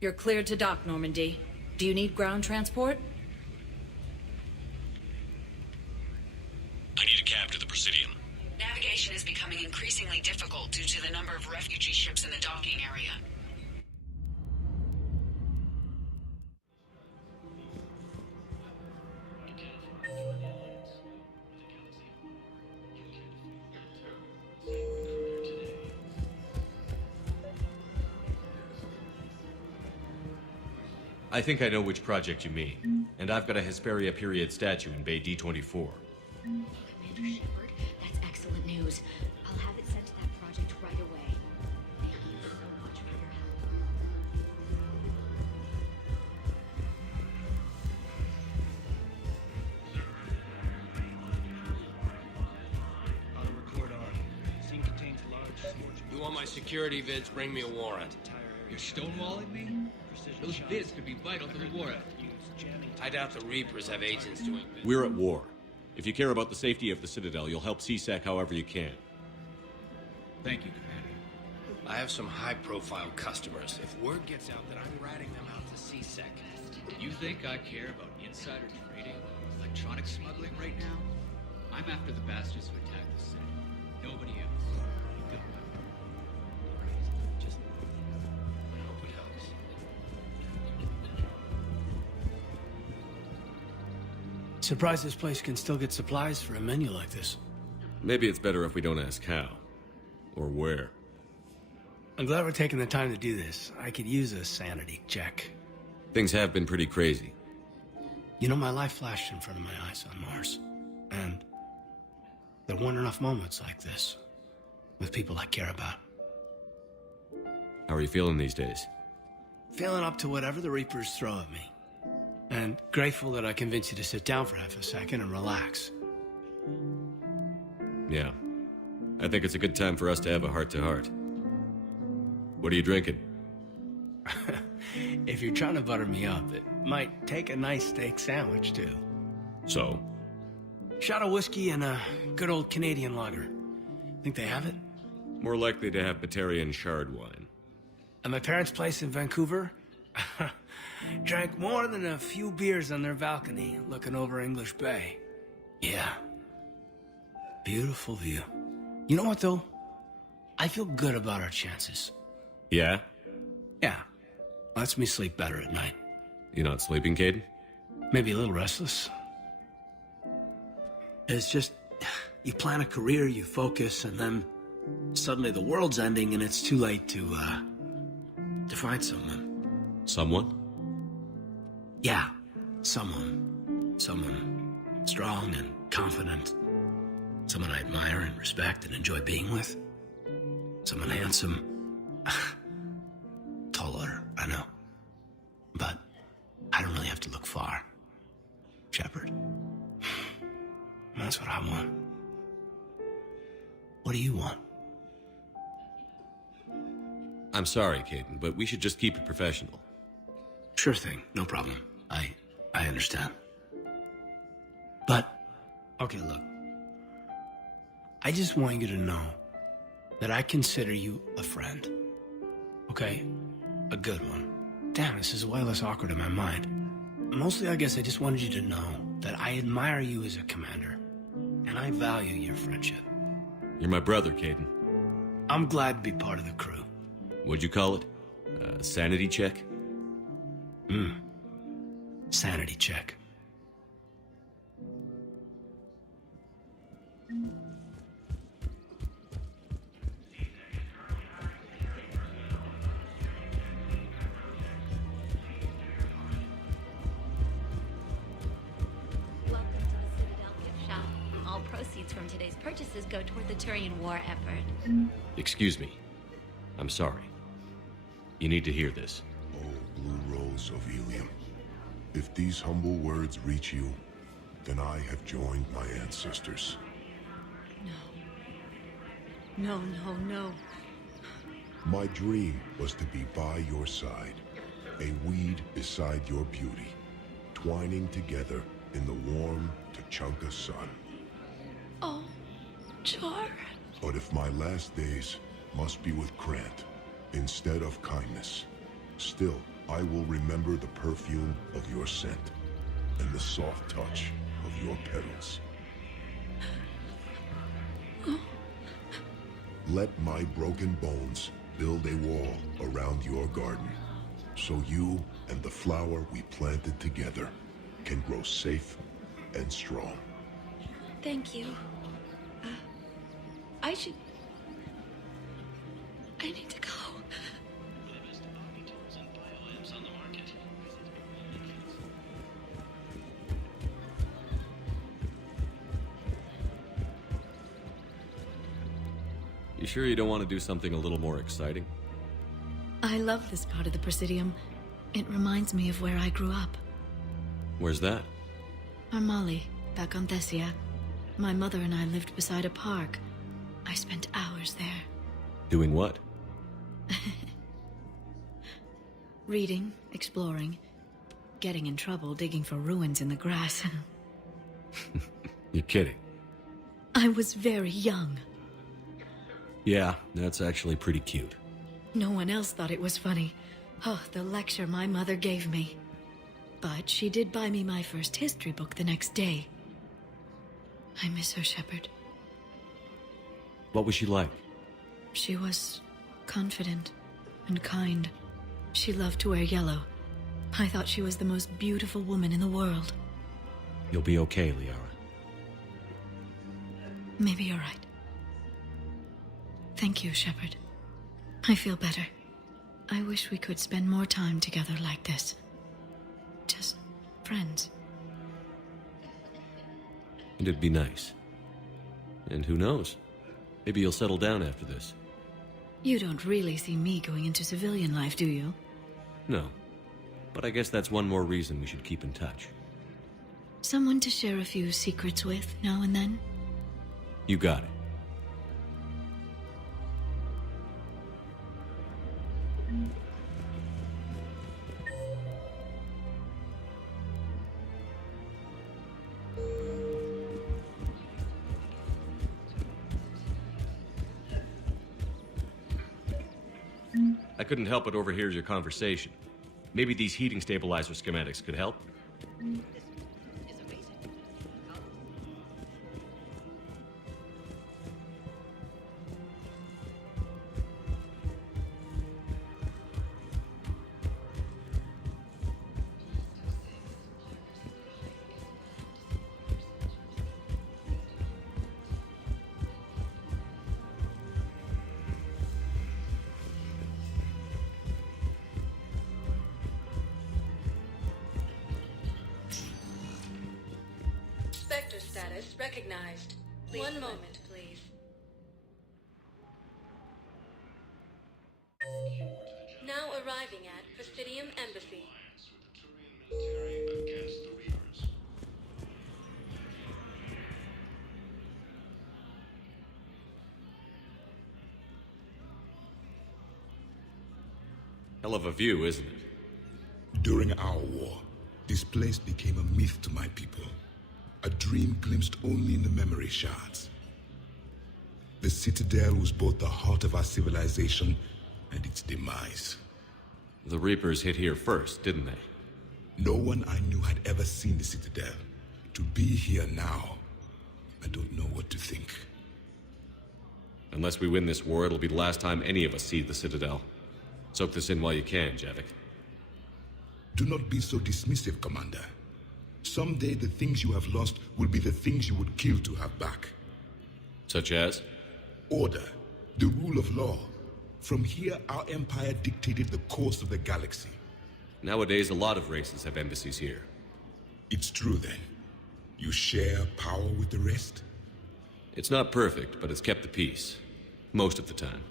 You're cleared to dock, Normandy. Do you need ground transport? I need a cab to the Presidium. Navigation is becoming increasingly difficult due to the number of refugee ships in the docking area. I think I know which project you mean. And I've got a Hesperia period statue in Bay D24. Commander Shepard, that's excellent news. I'll have it sent to that project right away. Thank you so much for your help. Auto record on. Scene contains large scorching. You want my security vids? Bring me a warrant. You're stonewalling me? Those vids could be vital to the war effort. I doubt the Reapers have agents doing this. We're at war. If you care about the safety of the Citadel, you'll help CSAC however you can. Thank you, Commander. I have some high-profile customers. If word gets out that I'm ratting them out to CSEC... You think I care about insider trading, electronic smuggling right now? I'm after the bastards who attacked the city. Nobody else. Go. Just... I hope it helps. Surprised this place can still get supplies for a menu like this. Maybe it's better if we don't ask how. Or where. I'm glad we're taking the time to do this. I could use a sanity check. Things have been pretty crazy. You know, my life flashed in front of my eyes on Mars. And there weren't enough moments like this with people I care about. How are you feeling these days? Feeling up to whatever the Reapers throw at me. And grateful that I convinced you to sit down for half a second and relax. Yeah. I think it's a good time for us to have a heart-to-heart. What are you drinking? If you're trying to butter me up, it might take a nice steak sandwich, too. So? Shot of whiskey and a good old Canadian lager. Think they have it? More likely to have Batarian shard wine. At my parents' place in Vancouver, drank more than a few beers on their balcony, looking over English Bay. Yeah. Beautiful view. You know what, though? I feel good about our chances. Yeah? Yeah. Lets me sleep better at night. You not sleeping, Caden? Maybe a little restless. It's just, you plan a career, you focus, and then suddenly the world's ending and it's too late to find someone. Someone? Yeah, someone. Someone strong and confident. Someone I admire and respect and enjoy being with. Someone handsome. Taller, I know. But I don't really have to look far. Shepard. That's what I want. What do you want? I'm sorry, Caden, but we should just keep it professional. Sure thing, no problem. I understand. But, okay, look. I just want you to know that I consider you a friend. Okay? A good one. Damn, this is way less awkward in my mind. Mostly, I guess I just wanted you to know that I admire you as a commander. And I value your friendship. You're my brother, Caden. I'm glad to be part of the crew. What'd you call it? Sanity check? Sanity check. Welcome to the Citadel gift shop. All proceeds from today's purchases go toward the Turian war effort. Excuse me. I'm sorry. You need to hear this. Oh, blue rose of helium. If these humble words reach you, then I have joined my ancestors. No, no, no. My dream was to be by your side, a weed beside your beauty, twining together in the warm Tachanka sun. Oh, Jar. But if my last days must be with Krant instead of kindness, still I will remember the perfume of your scent and the soft touch of your petals. Let my broken bones build a wall around your garden, so you and the flower we planted together can grow safe and strong. Thank you. I need to go. You sure you don't want to do something a little more exciting? I love this part of the Presidium. It reminds me of where I grew up. Where's that? Armali, back on Thessia. My mother and I lived beside a park. I spent hours there. Doing what? Reading, exploring, getting in trouble digging for ruins in the grass. You're kidding. I was very young. Yeah, that's actually pretty cute. No one else thought it was funny. Oh, the lecture my mother gave me. But she did buy me my first history book the next day. I miss her, Shepard. What was she like? She was confident and kind. She loved to wear yellow. I thought she was the most beautiful woman in the world. You'll be okay, Liara. Maybe you're right. Thank you, Shepard. I feel better. I wish we could spend more time together like this. Just friends. And it'd be nice. And who knows? Maybe you'll settle down after this. You don't really see me going into civilian life, do you? No. But I guess that's one more reason we should keep in touch. Someone to share a few secrets with now and then? You got it. I couldn't help but overhear your conversation. Maybe these heating stabilizer schematics could help? Spectre status recognized. One moment, please. Now arriving at Presidium Embassy. Hell of a view, isn't it? During our war, this place became a myth to my people. A dream glimpsed only in the memory shards. The Citadel was both the heart of our civilization and its demise. The Reapers hit here first, didn't they? No one I knew had ever seen the Citadel. To be here now, I don't know what to think. Unless we win this war, it'll be the last time any of us see the Citadel. Soak this in while you can, Javik. Do not be so dismissive, Commander. Someday the things you have lost will be the things you would kill to have back. Such as? Order, the rule of law. From here, our empire dictated the course of the galaxy. Nowadays, a lot of races have embassies here. It's true, then. You share power with the rest? It's not perfect, but it's kept the peace. Most of the time.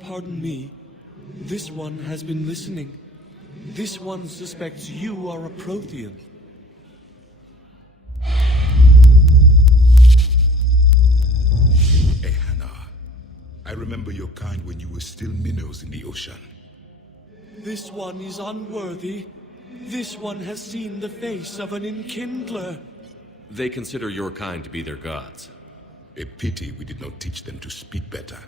Pardon me. This one has been listening. This one suspects you are a Prothean. Ehana, I remember your kind when you were still minnows in the ocean. This one is unworthy. This one has seen the face of an enkindler. They consider your kind to be their gods. A pity we did not teach them to speak better.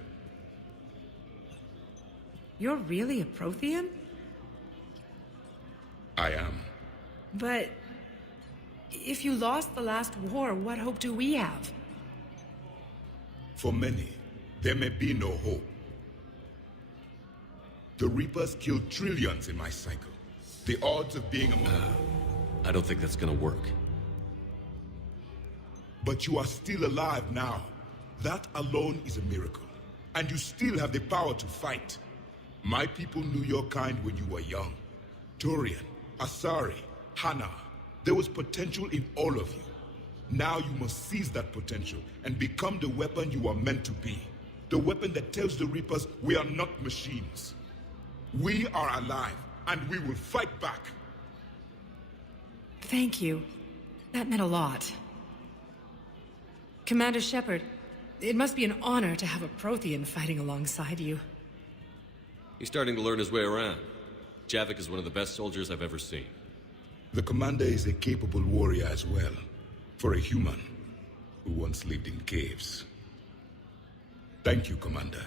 You're really a Prothean? I am. But if you lost the last war, what hope do we have? For many, there may be no hope. The Reapers killed trillions in my cycle. The odds of being among them. I don't think that's gonna work. But you are still alive now. That alone is a miracle. And you still have the power to fight. My people knew your kind when you were young. Turian, Asari, Hana. There was potential in all of you. Now you must seize that potential and become the weapon you are meant to be. The weapon that tells the Reapers we are not machines. We are alive, and we will fight back. Thank you. That meant a lot. Commander Shepard, it must be an honor to have a Prothean fighting alongside you. He's starting to learn his way around. Javik is one of the best soldiers I've ever seen. The commander is a capable warrior as well, for a human who once lived in caves. Thank you, Commander.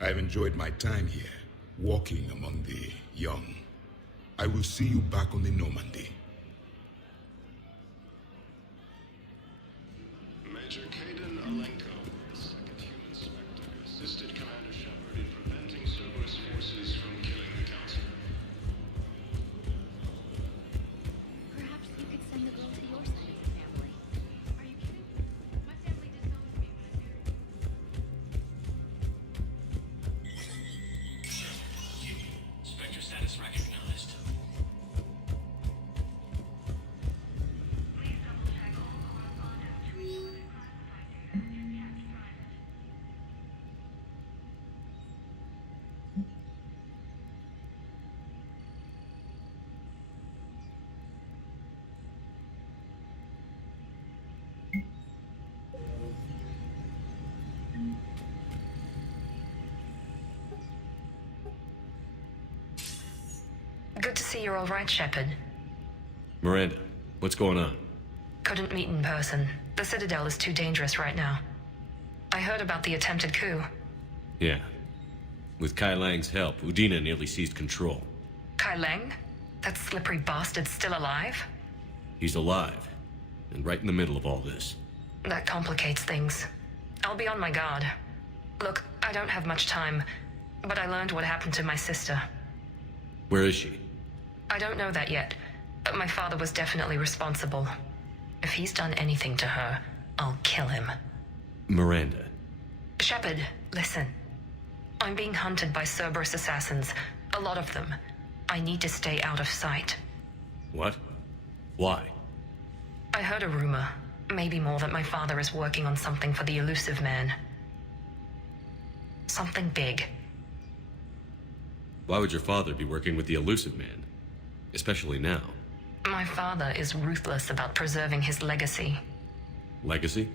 I've enjoyed my time here, walking among the young. I will see you back on the Normandy. Major Keiden second human spectre, assisted Commander Shepard in preventing Cerberus forces from killing the Council. Perhaps you could send the girl to your side of the family. Are you kidding? My family disowned me when I married. Spectre status recognized. Good to see you're all right, Shepard. Miranda, what's going on? Couldn't meet in person. The Citadel is too dangerous right now. I heard about the attempted coup. Yeah. With Kai Lang's help, Udina nearly seized control. Kai Lang? That slippery bastard's still alive? He's alive, and right in the middle of all this. That complicates things. I'll be on my guard. Look, I don't have much time, but I learned what happened to my sister. Where is she? I don't know that yet, but my father was definitely responsible. If he's done anything to her, I'll kill him. Miranda. Shepard, listen. I'm being hunted by Cerberus assassins. A lot of them. I need to stay out of sight. What? Why? I heard a rumor, maybe more, that my father is working on something for the Elusive Man. Something big. Why would your father be working with the Elusive Man? Especially now. My father is ruthless about preserving his legacy. Legacy?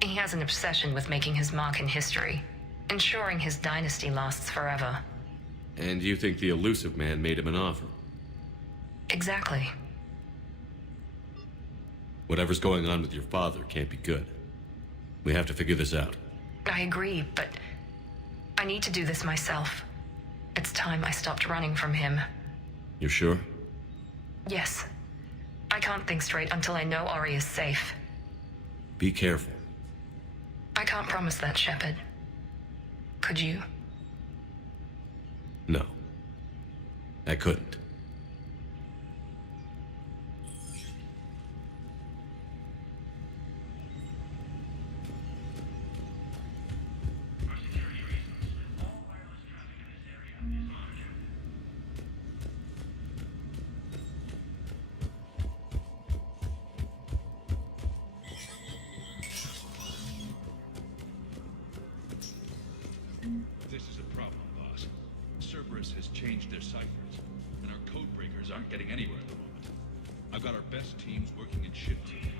He has an obsession with making his mark in history, ensuring his dynasty lasts forever. And you think the Elusive Man made him an offer? Exactly. Whatever's going on with your father can't be good. We have to figure this out. I agree, but I need to do this myself. It's time I stopped running from him. You're sure? Yes. I can't think straight until I know Ori is safe. Be careful. I can't promise that, Shepard. Could you? No. I couldn't. This is a problem, boss. Cerberus has changed their ciphers, and our code breakers aren't getting anywhere at the moment. I've got our best teams working in shift team.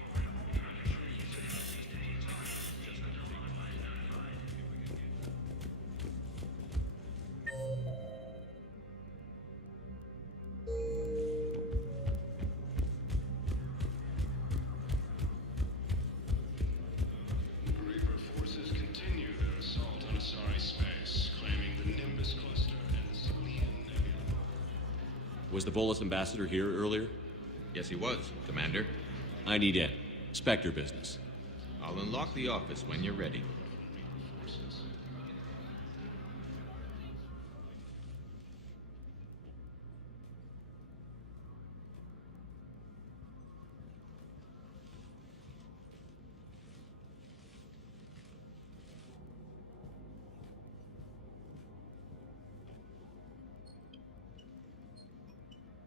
Reaper forces continue their assault on Asari space, claiming the Nimbus cluster and the Was the Volus ambassador here earlier? Yes, he was, Commander. I need in. Spectre business. I'll unlock the office when you're ready.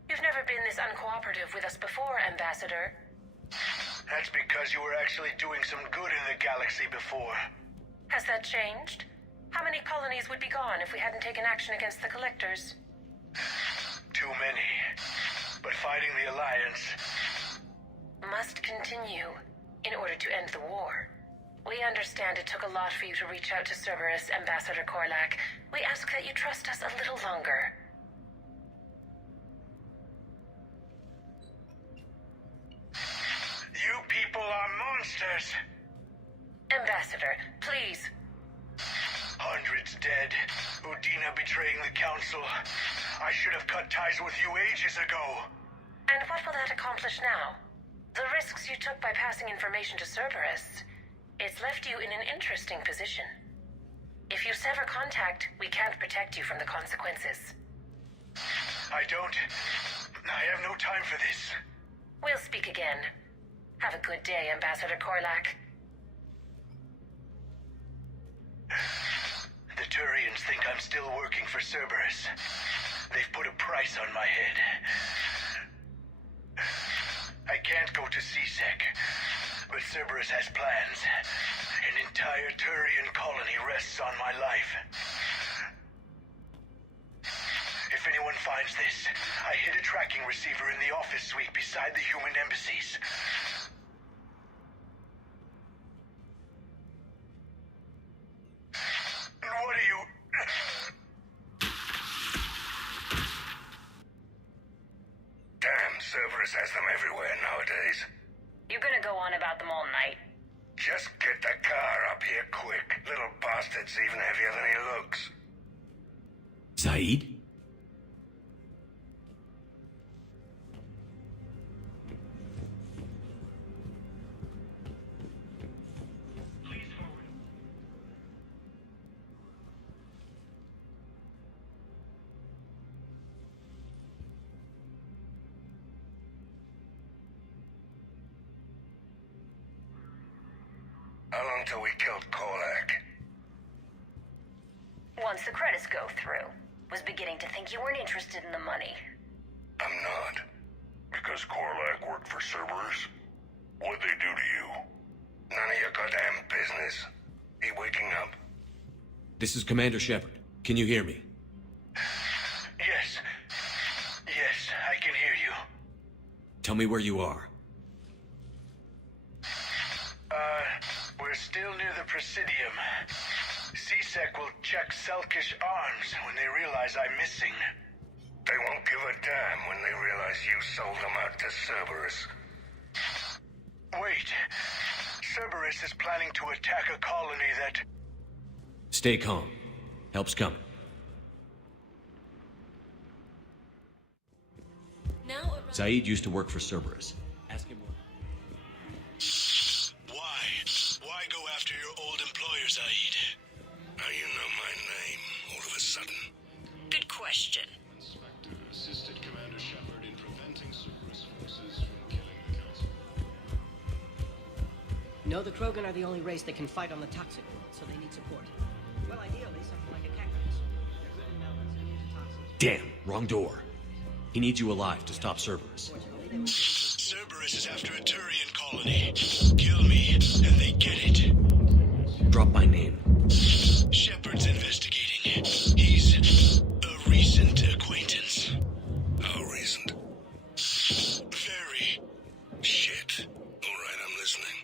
You've never been this uncooperative with us before, Ambassador. That's because you were actually doing some good in the galaxy before. Has that changed? How many colonies would be gone if we hadn't taken action against the Collectors? Too many. But fighting the Alliance must continue in order to end the war. We understand it took a lot for you to reach out to Cerberus, Ambassador Korlak. We ask that you trust us a little longer. You people are monsters! Ambassador, please. Hundreds dead. Udina betraying the Council. I should have cut ties with you ages ago. And what will that accomplish now? The risks you took by passing information to Cerberus. It's left you in an interesting position. If you sever contact, we can't protect you from the consequences. I have no time for this. We'll speak again. Have a good day, Ambassador Korlak. The Turians think I'm still working for Cerberus. They've put a price on my head. I can't go to CSEC, but Cerberus has plans. An entire Turian colony rests on my life. If anyone finds this, I hid a tracking receiver in the office suite beside the human embassies. What are you... Damn, Cerberus has them everywhere nowadays. You gonna go on about them all night? Just get the car up here quick. Little bastard's even heavier than he looks. Saeed? How long till we killed Korlak? Once the credits go through. Was beginning to think you weren't interested in the money. I'm not. Because Korlak worked for Cerberus? What'd they do to you? None of your goddamn business. He waking up? This is Commander Shepard. Can you hear me? Yes. Yes, I can hear you. Tell me where you are. We're still near the Presidium. CSEC will check Selkish arms when they realize I'm missing. They won't give a damn when they realize you sold them out to Cerberus. Wait. Cerberus is planning to attack a colony that... Stay calm. Help's coming. Saeed used to work for Cerberus. Ask him why. Why go after your old employer, Saeed? How you know my name all of a sudden? Good question. Inspector assisted Commander Shepard in preventing Cerberus forces from killing the Council. No, the Krogan are the only race that can fight on the toxic world, so they need support. Well, ideally, something like a cactus. They're good in melons and immune to toxins. Damn, wrong door. He needs you alive to stop Cerberus. Cerberus is after a Turian colony. Kill me, and they get it. Drop my name. Shepard's investigating. He's a recent acquaintance. How recent? Very. Shit. All right, I'm listening.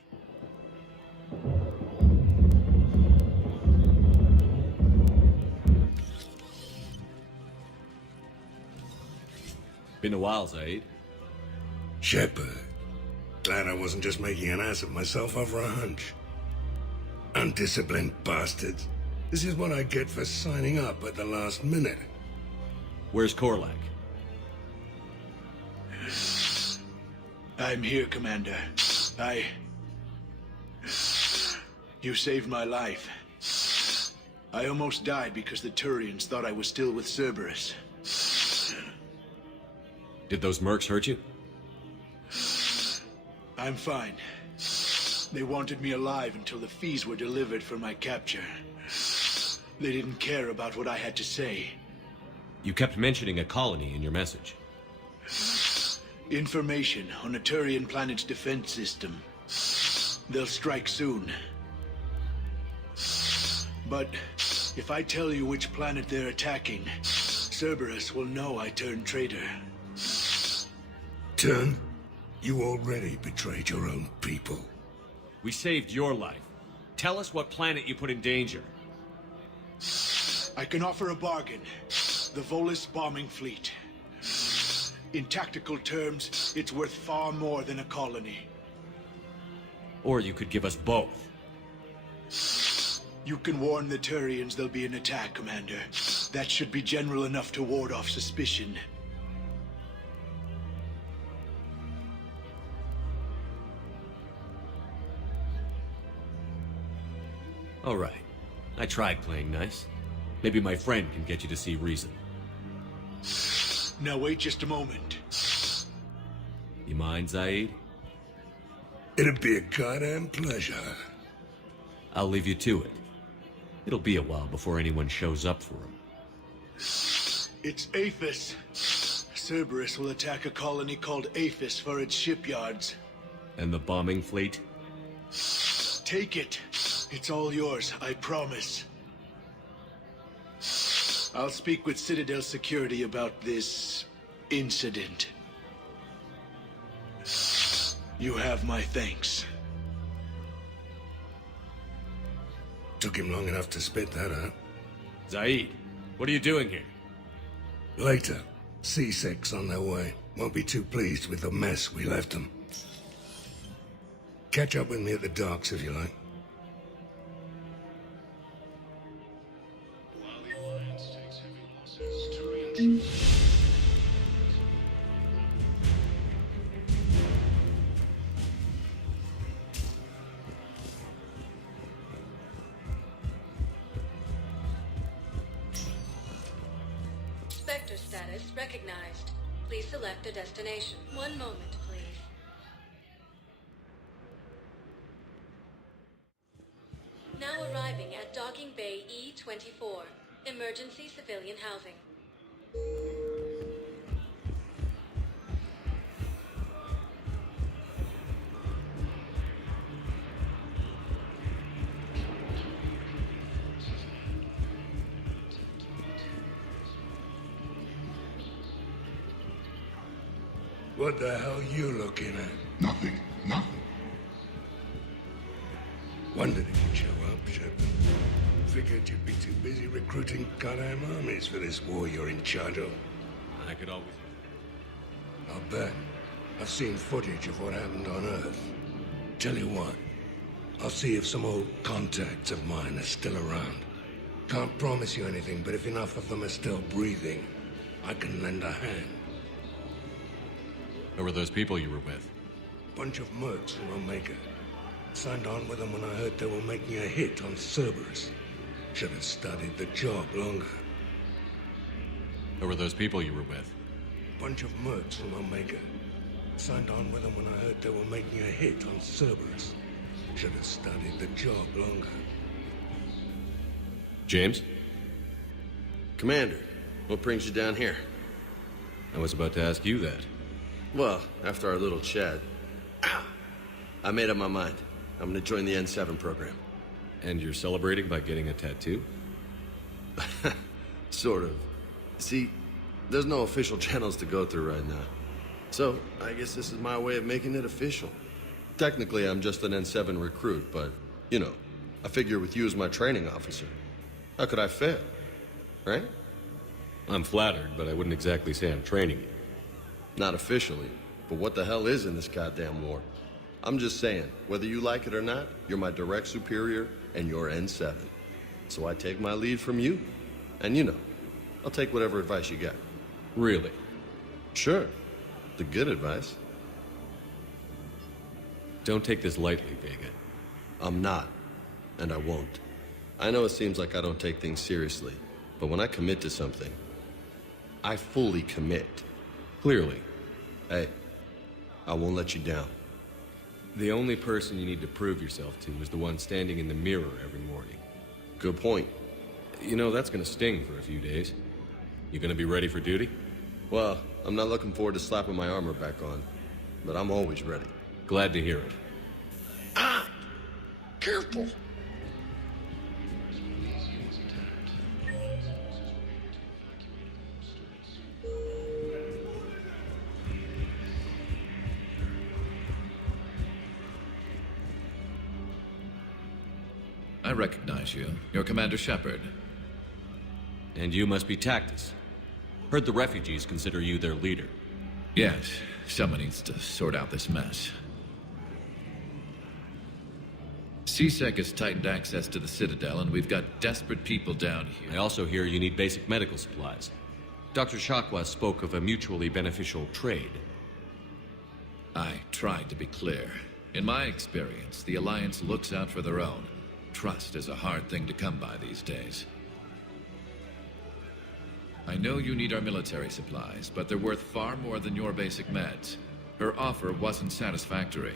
Been a while, Saeed. Shepard. Glad I wasn't just making an ass of myself over a hunch. Undisciplined bastards. This is what I get for signing up at the last minute. Where's Korlak? I'm here, Commander. You saved my life. I almost died because the Turians thought I was still with Cerberus. Did those mercs hurt you? I'm fine. They wanted me alive until the fees were delivered for my capture. They didn't care about what I had to say. You kept mentioning a colony in your message. Information on a Turian planet's defense system. They'll strike soon. But if I tell you which planet they're attacking, Cerberus will know I turned traitor. Turn? You already betrayed your own people. We saved your life. Tell us what planet you put in danger. I can offer a bargain. The Volus bombing fleet. In tactical terms, it's worth far more than a colony. Or you could give us both. You can warn the Turians there'll be an attack, Commander. That should be general enough to ward off suspicion. All right. I tried playing nice. Maybe my friend can get you to see reason. Now wait just a moment. You mind, Zaid? It'd be a goddamn pleasure. I'll leave you to it. It'll be a while before anyone shows up for him. It's Aphis. Cerberus will attack a colony called Aphis for its shipyards. And the bombing fleet? Take it. It's all yours, I promise. I'll speak with Citadel Security about this incident. You have my thanks. Took him long enough to spit that out. Zaid, what are you doing here? Later. C-Sec's on their way. Won't be too pleased with the mess we left them. Catch up with me at the docks if you like. While the Alliance takes heavy losses, Turian Spectre status recognized. Please select a destination. One moment, please. Now arriving at Docking Bay E-24. Emergency civilian housing. What the hell you looking at? Nothing. Nothing. Wondered if you'd show up, Shepard. Figured you'd be too busy recruiting goddamn armies for this war you're in charge of. I could always... I'll bet. I've seen footage of what happened on Earth. Tell you what, I'll see if some old contacts of mine are still around. Can't promise you anything, but if enough of them are still breathing, I can lend a hand. Who were those people you were with? Bunch of mercs from Omega. Signed on with them when I heard they were making a hit on Cerberus. Should have studied the job longer. Who were those people you were with? Bunch of mercs from Omega. Signed on with them when I heard they were making a hit on Cerberus. Should have studied the job longer. James? Commander, what brings you down here? I was about to ask you that. Well, after our little chat, I made up my mind. I'm gonna join the N7 program. And you're celebrating by getting a tattoo? Sort of. See, there's no official channels to go through right now. So, I guess this is my way of making it official. Technically, I'm just an N7 recruit, but, you know, I figure with you as my training officer, how could I fail? Right? I'm flattered, but I wouldn't exactly say I'm training you. Not officially, but what the hell is in this goddamn war? I'm just saying, whether you like it or not, you're my direct superior, and you're N7. So I take my lead from you. And you know, I'll take whatever advice you got. Really? Sure. The good advice. Don't take this lightly, Vega. I'm not, and I won't. I know it seems like I don't take things seriously, but when I commit to something, I fully commit. Clearly. Hey, I won't let you down. The only person you need to prove yourself to is the one standing in the mirror every morning. Good point. You know, that's gonna sting for a few days. You gonna be ready for duty? Well, I'm not looking forward to slapping my armor back on, but I'm always ready. Glad to hear it. Ah! Careful! I recognize you. You're Commander Shepard. And you must be Tactus. Heard the refugees consider you their leader. Yes, someone needs to sort out this mess. CSEC has tightened access to the Citadel, and we've got desperate people down here. I also hear you need basic medical supplies. Dr. Shakwa spoke of a mutually beneficial trade. I tried to be clear. In my experience, the Alliance looks out for their own. Trust is a hard thing to come by these days. I know you need our military supplies, but they're worth far more than your basic meds. Her offer wasn't satisfactory.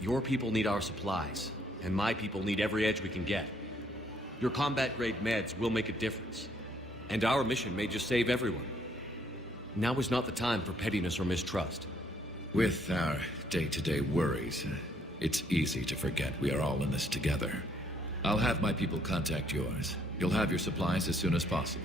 Your people need our supplies, and my people need every edge we can get. Your combat-grade meds will make a difference, and our mission may just save everyone. Now is not the time for pettiness or mistrust. With our day-to-day worries, it's easy to forget we are all in this together. I'll have my people contact yours. You'll have your supplies as soon as possible.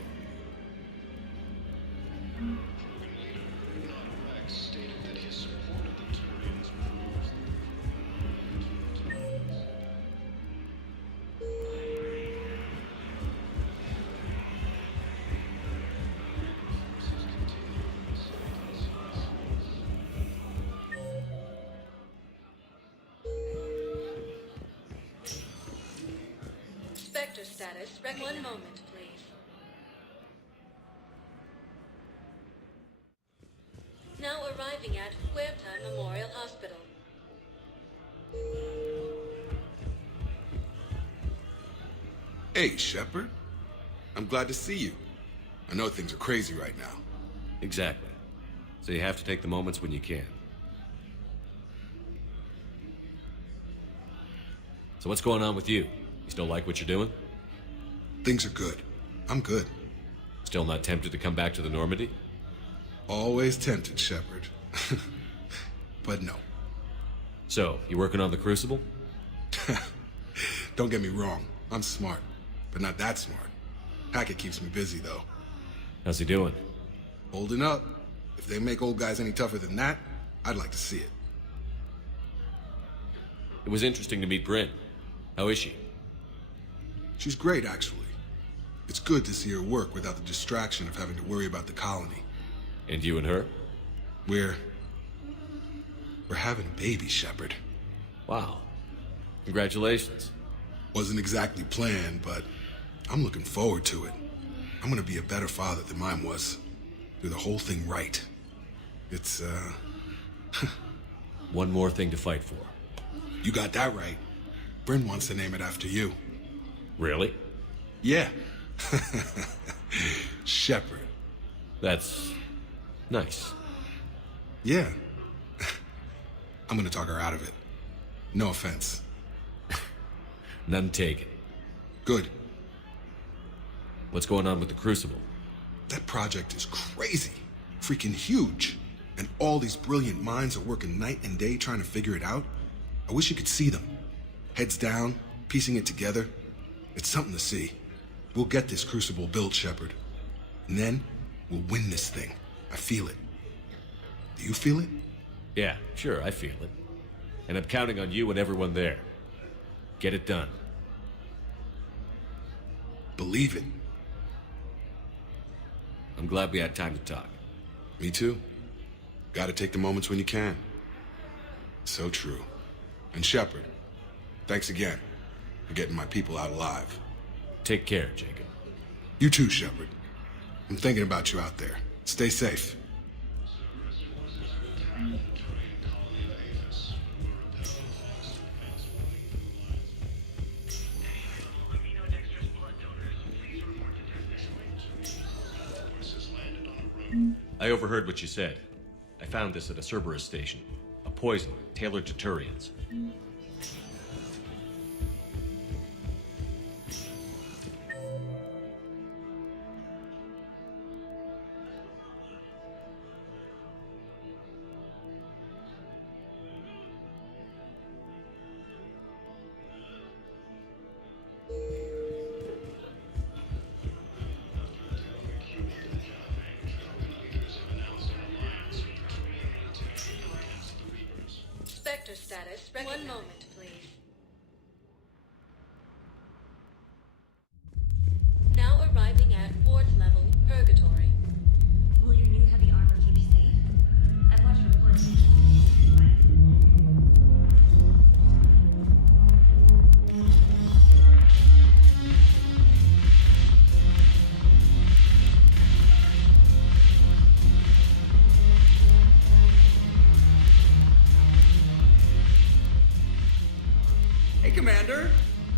Spectre status. One moment, please. Now arriving at Huerta Memorial Hospital. Hey, Shepard. I'm glad to see you. I know things are crazy right now. Exactly. So you have to take the moments when you can. So what's going on with you? You still like what you're doing? Things are good. I'm good. Still not tempted to come back to the Normandy? Always tempted, Shepard. But no. So, you working on the Crucible? Don't get me wrong. I'm smart, but not that smart. Hackett keeps me busy, though. How's he doing? Holding up. If they make old guys any tougher than that, I'd like to see it. It was interesting to meet Bryn. How is she? She's great, actually. It's good to see her work without the distraction of having to worry about the colony. And you and her? We're having a baby, Shepard. Wow. Congratulations. Wasn't exactly planned, but I'm looking forward to it. I'm gonna be a better father than mine was. Do the whole thing right. It's, One more thing to fight for. You got that right. Bryn wants to name it after you. Really? Yeah. Shepard. That's nice. Yeah. I'm gonna talk her out of it. No offense. None taken. Good. What's going on with the Crucible? That project is crazy. Freaking huge. And all these brilliant minds are working night and day trying to figure it out. I wish you could see them. Heads down, piecing it together. It's something to see. We'll get this Crucible built, Shepard. And then, we'll win this thing. I feel it. Do you feel it? Yeah, sure, I feel it. And I'm counting on you and everyone there. Get it done. Believe it. I'm glad we had time to talk. Me too. Gotta take the moments when you can. So true. And Shepard, thanks again for getting my people out alive. Take care, Jacob. You too, Shepard. I'm thinking about you out there. Stay safe. I overheard what you said. I found this at a Cerberus station. A poison tailored to Turians. Spectre status recognized. One moment, please. Now arriving at ward level purgatory. Will your new heavy armor keep you safe? I've watched reports. Hey, Commander.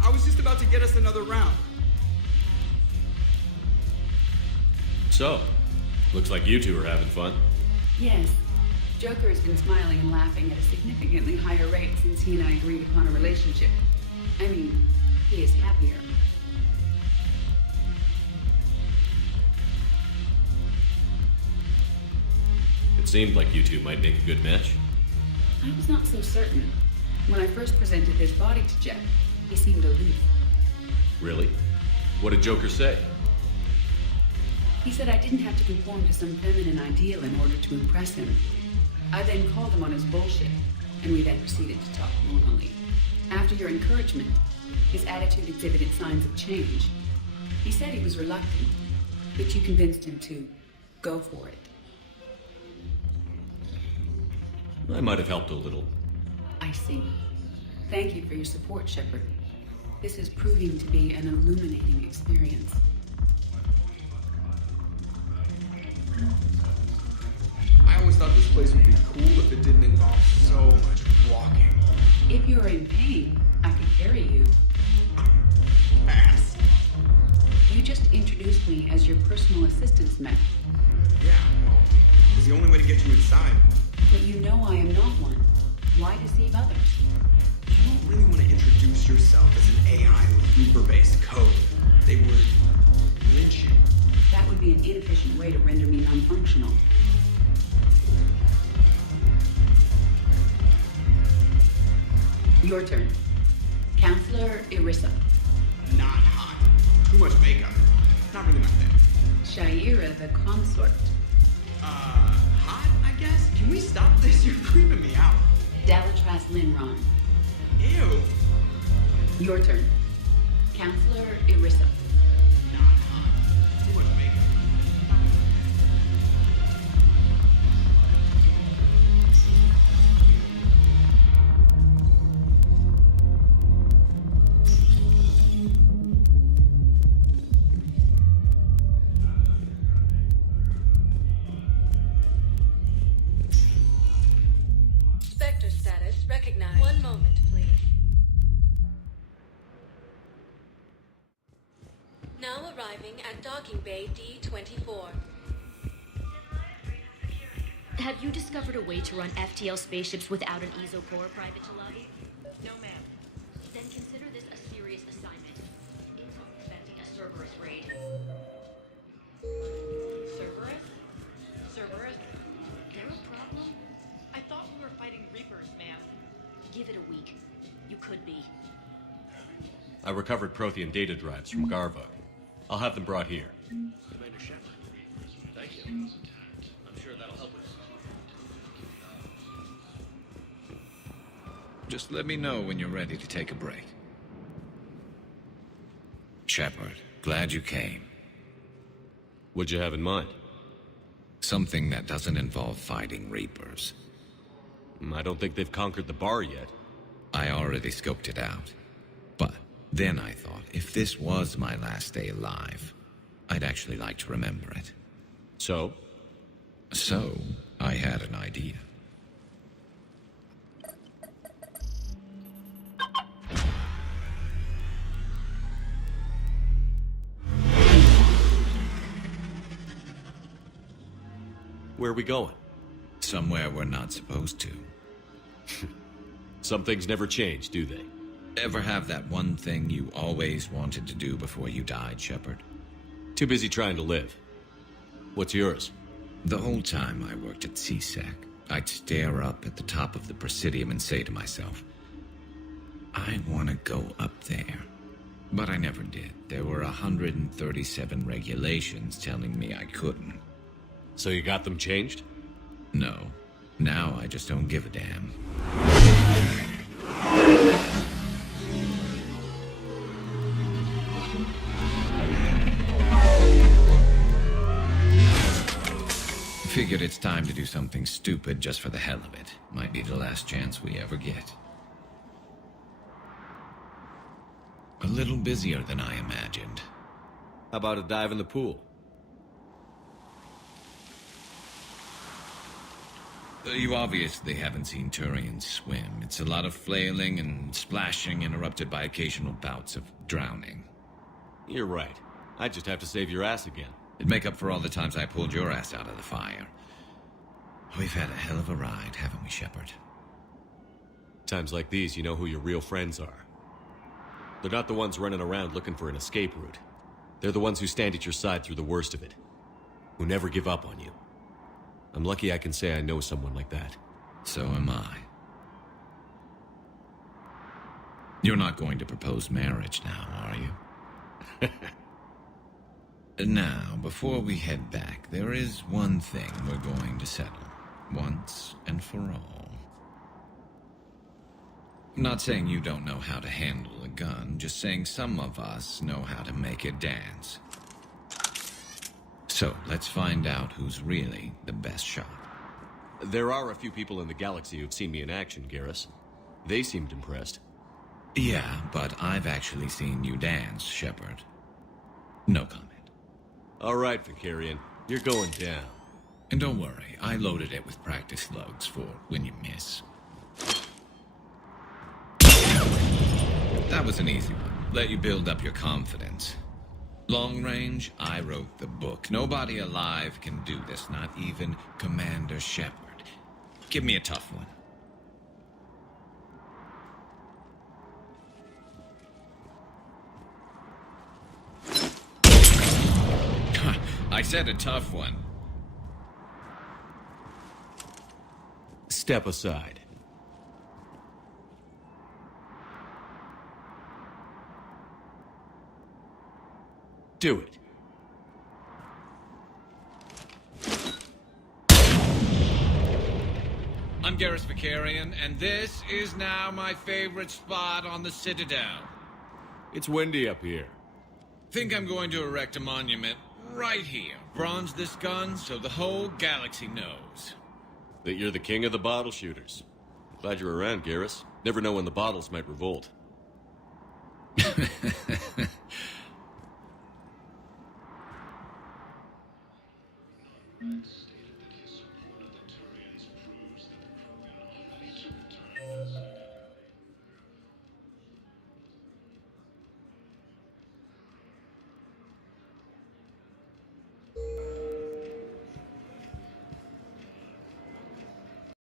I was just about to get us another round. So, looks like you two are having fun. Yes. Joker has been smiling and laughing at a significantly higher rate since he and I agreed upon a relationship. I mean, he is happier. It seemed like you two might make a good match. I was not so certain. When I first presented his body to Jeff, he seemed aloof. Really? What did Joker say? He said I didn't have to conform to some feminine ideal in order to impress him. I then called him on his bullshit, and we then proceeded to talk normally. After your encouragement, his attitude exhibited signs of change. He said he was reluctant, but you convinced him to go for it. I might have helped a little. I see. Thank you for your support, Shepard. This is proving to be an illuminating experience. I always thought this place would be cool if it didn't involve so much walking. If you're in pain, I could carry you. Pass. You just introduced me as your personal assistance mech. Yeah, well, it's the only way to get you inside. But you know I am not one. Why deceive others? You don't really want to introduce yourself as an AI with Reaper-based code. They would lynch you. That would be an inefficient way to render me non-functional. Your turn. Counselor Irissa. Not hot. Too much makeup. Not really my thing. Shaira the consort. Hot, I guess? Can we stop this? You're creeping me out. Dalatras Linron. Ew. Your turn. Counselor Irissa. Not hot. Too much makeup. Spectre status recognized. One moment, please. Now arriving at docking bay D-24. Have you discovered a way to run FTL spaceships without an ESO core private to lobby? No, ma'am. Then consider this a serious assignment. Intel expecting a Cerberus raid. Cerberus? Cerberus? There a problem? I thought we were fighting Reapers, ma'am. Give it a week. You could be. I recovered Prothean data drives from Garva. I'll have them brought here. Commander Shepard, thank you. I'm sure that'll help us. Just let me know when you're ready to take a break. Shepard, glad you came. What'd you have in mind? Something that doesn't involve fighting Reapers. I don't think they've conquered the bar yet. I already scoped it out. But then I thought, if this was my last day alive, I'd actually like to remember it. So? So, I had an idea. Where are we going? Somewhere we're not supposed to. Some things never change, do they? Ever have that one thing you always wanted to do before you died, Shepard? Too busy trying to live. What's yours? The whole time I worked at CSEC, I'd stare up at the top of the Presidium and say to myself, I want to go up there. But I never did. There were 137 regulations telling me I couldn't. So you got them changed? No. Now I just don't give a damn. Figured it's time to do something stupid just for the hell of it. Might be the last chance we ever get. A little busier than I imagined. How about a dive in the pool? You obviously haven't seen Turians swim. It's a lot of flailing and splashing interrupted by occasional bouts of drowning. You're right. I just have to save your ass again. It'd make up for all the times I pulled your ass out of the fire. We've had a hell of a ride, haven't we, Shepard? Times like these, you know who your real friends are. They're not the ones running around looking for an escape route. They're the ones who stand at your side through the worst of it. Who never give up on you. I'm lucky I can say I know someone like that. So am I. You're not going to propose marriage now, are you? Now, before we head back, there is one thing we're going to settle. Once and for all. I'm not saying you don't know how to handle a gun, just saying some of us know how to make it dance. So, let's find out who's really the best shot. There are a few people in the galaxy who've seen me in action, Garrus. They seemed impressed. Yeah, but I've actually seen you dance, Shepard. No comment. All right, Vicarian. You're going down. And don't worry, I loaded it with practice slugs for when you miss. That was an easy one. Let you build up your confidence. Long range, I wrote the book. Nobody alive can do this, not even Commander Shepard. Give me a tough one. I said a tough one. Step aside. Do it. I'm Garrus Vicarian, and this is now my favorite spot on the Citadel. It's windy up here. Think I'm going to erect a monument right here. Bronze this gun so the whole galaxy knows. That you're the king of the bottle shooters. Glad you're around, Garrus. Never know when the bottles might revolt. Stated that his support of the Turians proves that the program only took time.